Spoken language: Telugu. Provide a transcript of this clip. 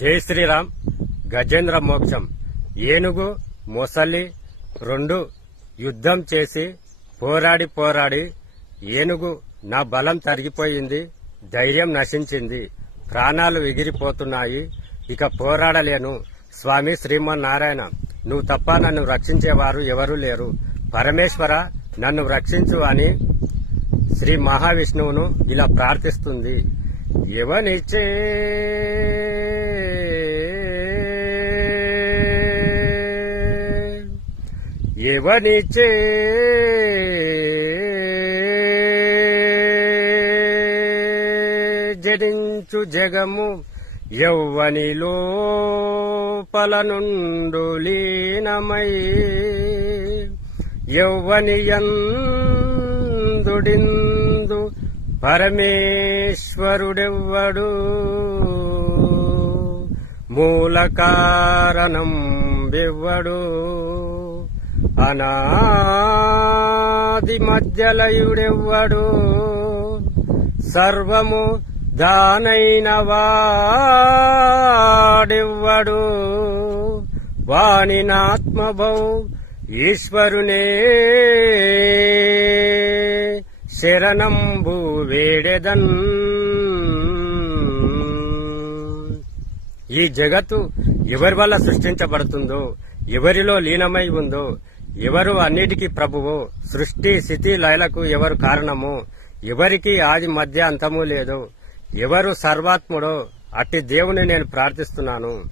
జై శ్రీరామ్. గజేంద్ర మోక్షం. ఏనుగు మొసలి రెండు యుద్ధం చేసి పోరాడి ఏనుగు నా బలం తరిగిపోయింది, ధైర్యం నశించింది, ప్రాణాలు ఎగిరిపోతున్నాయి, ఇక పోరాడలేను. స్వామి శ్రీమన్నారాయణ, నువ్వు తప్ప నన్ను రక్షించేవారు ఎవరూ లేరు. పరమేశ్వర నన్ను రక్షించు అని శ్రీ మహావిష్ణువును ఇలా ప్రార్థిస్తుంది. ఎవనిచే జడించు జగము యౌవనిలో పలనుండు లీనమై యౌవనియందుడిందు పరమేశ్వరుడెవ్వడు మూల కారణం బివ్వడు అనాది మధ్యలయుడెవ్వడు సర్వము దానైన వాడెవ్వడు వానినాత్మభౌ ఈశ్వరునే శరణంబు వేడెదన్. ఈ జగత్తు ఎవరి వల్ల సృష్టించబడుతుందో, ఎవరిలో లీనమై ఉందో, ఎవరు అన్నిటికీ ప్రభువో, సృష్టి స్థితి లయలకు ఎవరు కారణమో, ఎవరికి ఆది మధ్య అంతము లేదో, ఎవరు సర్వాత్ముడో అట్టి దేవుని నేను ప్రార్థిస్తున్నాను.